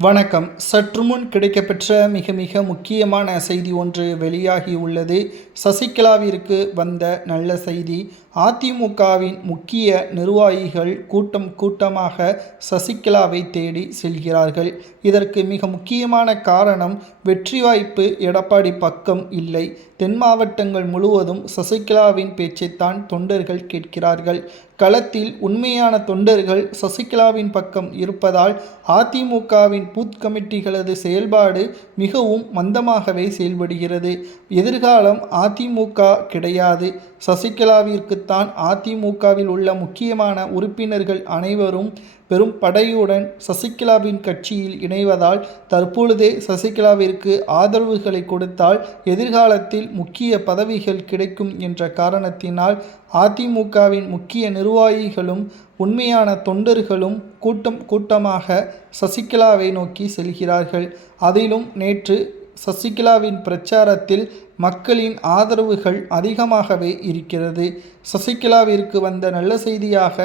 வணக்கம். சற்றுமுன் கிடைக்கப்பெற்ற மிக மிக முக்கியமான செய்தி ஒன்று வெளியாகி உள்ளது. சசிகலாவிற்கு வந்த நல்ல செய்தி. அதிமுகவின் முக்கிய நிர்வாகிகள் கூட்டம் கூட்டமாக சசிகலாவை தேடி செல்கிறார்கள். இதற்கு மிக முக்கியமான காரணம், வெற்றி வாய்ப்பு எடப்பாடி பக்கம் இல்லை. தென் மாவட்டங்கள் முழுவதும் சசிகலாவின் பேச்சைத்தான் தொண்டர்கள் கேட்கிறார்கள். களத்தில் உண்மையான தொண்டர்கள் சசிகலாவின் பக்கம் இருப்பதால் அதிமுகவின் பூத் கமிட்டிகளது செயல்பாடு மிகவும் மந்தமாகவே செயல்படுகிறது. எதிர்காலம் அதிமுக கிடையாது. சசிகலாவிற்குத்தான் அதிமுகவில் உள்ள முக்கியமான உறுப்பினர்கள் அனைவரும் பெரும் படையுடன் சசிகலாவின் கட்சியில் இணைவதால் தற்பொழுதே சசிகலாவிற்கு ஆதரவுகளை கொடுத்தால் எதிர்காலத்தில் முக்கிய பதவிகள் கிடைக்கும் என்ற காரணத்தினால் அதிமுகவின் முக்கிய நிர்வாகிகளும் உண்மையான தொண்டர்களும் கூட்டம் கூட்டமாக சசிகலாவை நோக்கி செல்கிறார்கள். அதிலும் நேற்று சசிகலாவின் பிரச்சாரத்தில் மக்களின் ஆதரவுகள் அதிகமாகவே இருக்கிறது. சசிகலாவிற்கு வந்த நல்ல செய்தியாக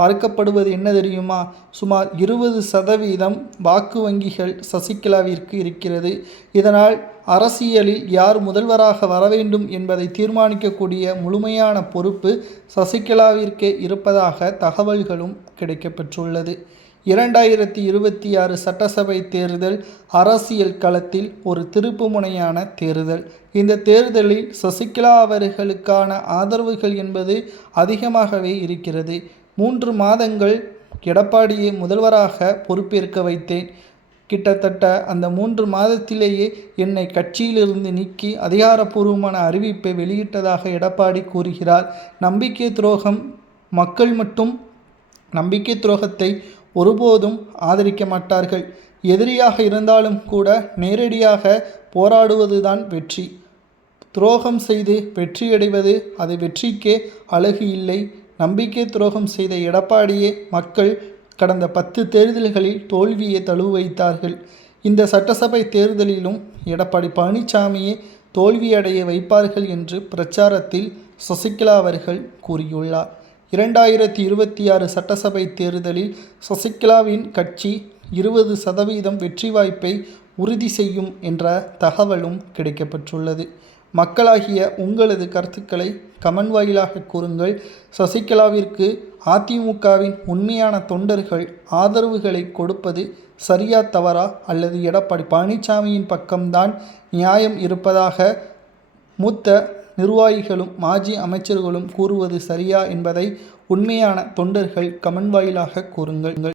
பார்க்கப்படுவது என்ன தெரியுமா? சுமார் 20% வாக்கு வங்கிகள் சசிகலாவிற்கு இருக்கிறது. இதனால் அரசியலில் யார் முதல்வராக வர வேண்டும் என்பதை தீர்மானிக்கக்கூடிய முழுமையான பொறுப்பு சசிகலாவிற்கே இருப்பதாக தகவல்களும் கிடைக்கப்பெற்றுள்ளது. 2026 சட்டசபை தேர்தல் அரசியல் களத்தில் ஒரு திருப்புமுனையான தேர்தல். இந்த தேர்தலில் சசிகலா அவர்களுக்கான ஆதரவுகள் என்பது அதிகமாகவே இருக்கிறது. 3 மாதங்கள் எடப்பாடியை முதல்வராக பொறுப்பேற்க வைத்தேன். கிட்டத்தட்ட அந்த 3 மாதத்திலேயே என்னை கட்சியிலிருந்து நீக்கி அதிகாரப்பூர்வமான அறிவிப்பை வெளியிட்டதாக எடப்பாடி கூறுகிறார். நம்பிக்கை துரோகம். மக்கள் மட்டும் நம்பிக்கை துரோகத்தை ஒருபோதும் ஆதரிக்க மாட்டார்கள். எதிரியாக இருந்தாலும் கூட நேரடியாக போராடுவதுதான் வெற்றி. துரோகம் செய்து வெற்றியடைவது அது வெற்றிக்கே அழகு இல்லை. நம்பிக்கை துரோகம் செய்த எடப்பாடியே மக்கள் கடந்த 10 தேர்தல்களில் தோல்வியை தழுவ வைத்தார்கள். இந்த சட்டசபை தேர்தலிலும் எடப்பாடி பழனிசாமியை தோல்வியடைய வைப்பார்கள் என்று பிரச்சாரத்தில் சசிகலா அவர்கள் கூறியுள்ளார். 2026 சட்டசபை தேர்தலில் சசிகலாவின் கட்சி 20% வெற்றி வாய்ப்பை உறுதி செய்யும் என்ற தகவலும் கிடைக்கப்பெற்றுள்ளது. மக்களாகிய உங்களது கருத்துக்களை கமெண்ட் வாயிலாக கூறுங்கள். சசிகலாவிற்கு அதிமுகவின் உண்மையான தொண்டர்கள் ஆதரவுகளை கொடுப்பது சரியா தவறா, அல்லது எடப்பாடி பழனிசாமியின் பக்கம்தான் நியாயம் இருப்பதாக மூத்த நிர்வாகிகளும் மாஜி அமைச்சர்களும் கூறுவது சரியா என்பதை உண்மையான தொண்டர்கள் கமெண்ட் வாயிலாக கூறுங்கள்.